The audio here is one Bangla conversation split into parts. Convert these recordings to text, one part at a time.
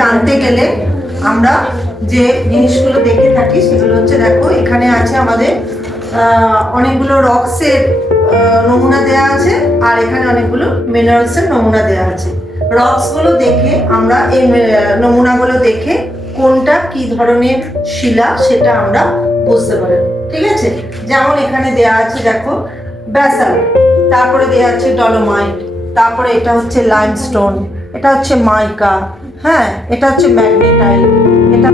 জানতে গেলে আমরা যে জিনিসগুলো দেখে থাকি সেগুলো হচ্ছে দেখো, এখানে আছে আমাদের অনেকগুলো রক্সের নমুনা দেওয়া আছে, আর এখানে অনেকগুলো মিনারেলসের নমুনা দেওয়া আছে। রক্সগুলো দেখে আমরা এই নমুনাগুলো দেখে কোনটা কি ধরনের শিলা সেটা আমরা বুঝতে পারি। ঠিক আছে? যেমন এখানে দেওয়া আছে দেখো ব্যাসাল তারপরে দেওয়া আছে ডলোমাইট। তারপরে এটা হচ্ছে লাইমস্টোন এটা হচ্ছে মাইকা হ্যাঁ এটা হচ্ছে ম্যাগনেটাইট এটা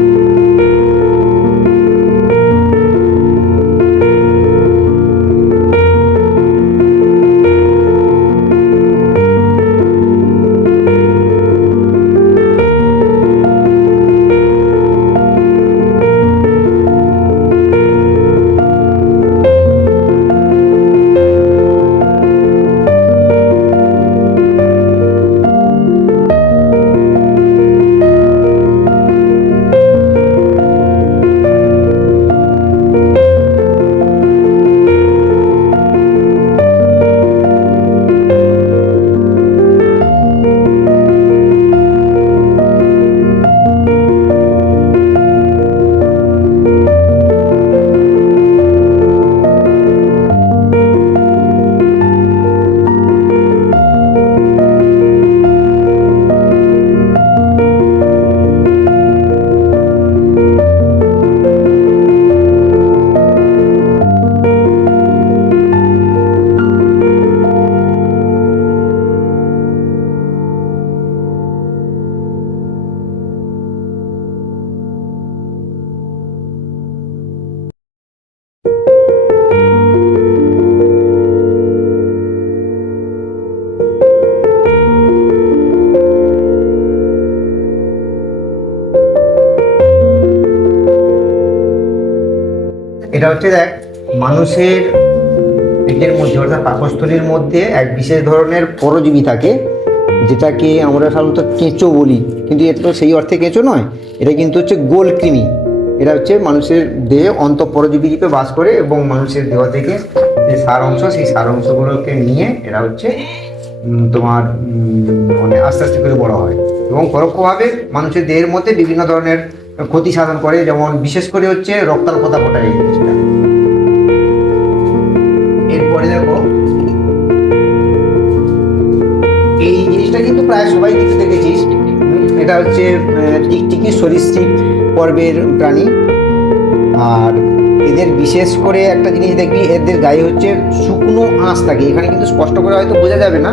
এটা হচ্ছে দেখ, মানুষের পেটের মধ্যে অর্থাৎ পাকস্থলীর মধ্যে এক বিশেষ ধরনের পরজীবী থাকে যেটাকে আমরা সাধারণত কেঁচো বলি, কিন্তু এটা তো সেই অর্থে কেঁচো নয়। এটা কিন্তু হচ্ছে গোল কৃমি। এটা হচ্ছে মানুষের দেহে অন্ত পরজীবী রূপে বাস করে এবং মানুষের দেহ থেকে যে সার অংশ, সেই সার অংশগুলোকে নিয়ে এরা হচ্ছে তোমার মানে আস্তে আস্তে করে বড় হয়। এবং পরোক্ষভাবে মানুষের দেহের মধ্যে বিভিন্ন ধরনের ক্ষতি সাধন করে, যেমন বিশেষ করে হচ্ছে রক্তাল্পতা ঘটায় এই জিনিসটা। এরপরে দেখো, এই জিনিসটা কিন্তু প্রায় সবাই দেখতে দেখেছিস এটা হচ্ছে টিকটিকি সরীসৃপ পর্বের প্রাণী। আর এদের বিশেষ করে একটা জিনিস দেখবি, এদের গায়ে হচ্ছে শুকনো আঁশ থাকে। এখানে কিন্তু স্পষ্ট করে হয়তো বোঝা যাবে না,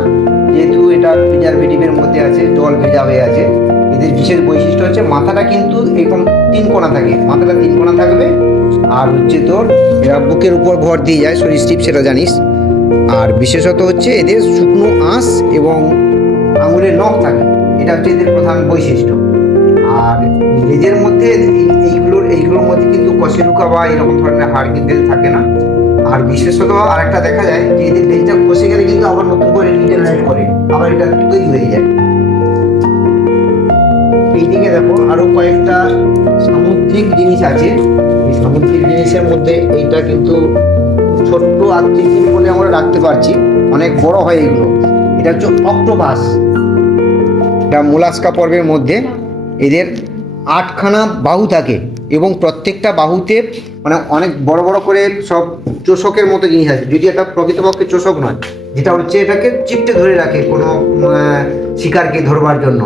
যেহেতু এটা প্রিজারভেটিভের মধ্যে আছে, জল ভেজা হয়ে আছে। এদের বিশেষ বৈশিষ্ট্য হচ্ছে মাথাটা কিন্তু এরকম তিন কোণা থাকে। মাথাটা তিন কোণা থাকবে। আর হচ্ছে তোর এরা বুকের উপর ভর দিয়ে যায় সরীসৃপ সেটা জানিস। আর বিশেষত হচ্ছে এদের শুকনো আঁশ এবং আঙুলের নখ থাকে। এটা হচ্ছে এদের প্রধান বৈশিষ্ট্য। আর নিজের মধ্যে এই- এইগুলোর এইগুলোর মধ্যে কিন্তু কষেরুকা বা এরকম ধরনের হাড় কিন্তু থাকে না। আর বিশেষত আরেকটা দেখা যায় যে এদের লেজটা খসে গেলে কিন্তু আবার নতুন করে রিজেনারেট করে আবার এটা তৈরি হয়ে যায়। দেখো, আরও কয়েকটা সামুদ্রিক জিনিস আছে। সামুদ্রিক জিনিসের মধ্যে এইটা কিন্তু ছোট্ট আকৃতির বলে আমরা রাখতে পারছি। অনেক বড় হয় এগুলো। এটা হচ্ছে অক্টোপাস। এটা মোলাস্কা পর্বের মধ্যে। এদের আটখানা বাহু থাকে এবং প্রত্যেকটা বাহুতে মানে অনেক বড় বড় করে সব চোষকের মতো জিনিস আছে। যদি এটা প্রকৃতপক্ষে চোষক নয়, যেটা হচ্ছে এটাকে চিপটে ধরে রাখে কোনো শিকারকে ধরবার জন্য।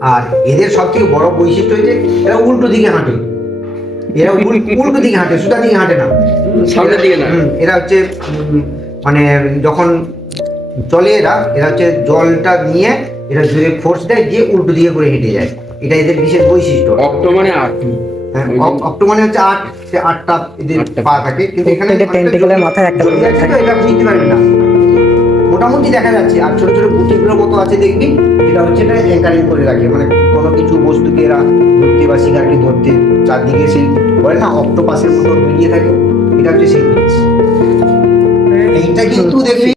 আর এদের সব থেকে বড় বৈশিষ্ট্য হচ্ছে এরা উল্টো দিকে হাঁটে। এরা উল- উল্টো দিকে হাঁটে সুতা দিকে হাঁটে না। সামনের দিকে না। হুম, এরা হচ্ছে মানে যখন চলে এরা এরা হচ্ছে জলটা নিয়ে এরা জোরে ফোর্স দেয় দিয়ে উল্টো দিকে করে হেঁটে যায়। এটা এদের বিশেষ বৈশিষ্ট্য। অক্টো মানে আট। হ্যাঁ, অক্টো মানে হচ্ছে আট সে আটটা এদের পা থাকে। কিন্তু এখানে মাথায় একটা এটা বুঝতে পারবি না। মোটামুটি দেখা যাচ্ছে। আর ছোট ছোট পুঁতিগুলোর মতো আছে দেখবি এটা হচ্ছে এটা অ্যাঙ্কারিং করে রাখে। মানে কোনো কিছু বস্তুকে এরা ধরতে বা শিকারকে ধরতে চারদিকে সেই বলে না অক্টোপাসের মতো বেরিয়ে থাকে। এটা হচ্ছে সেই জিনিস। এইটা কিন্তু দেখবি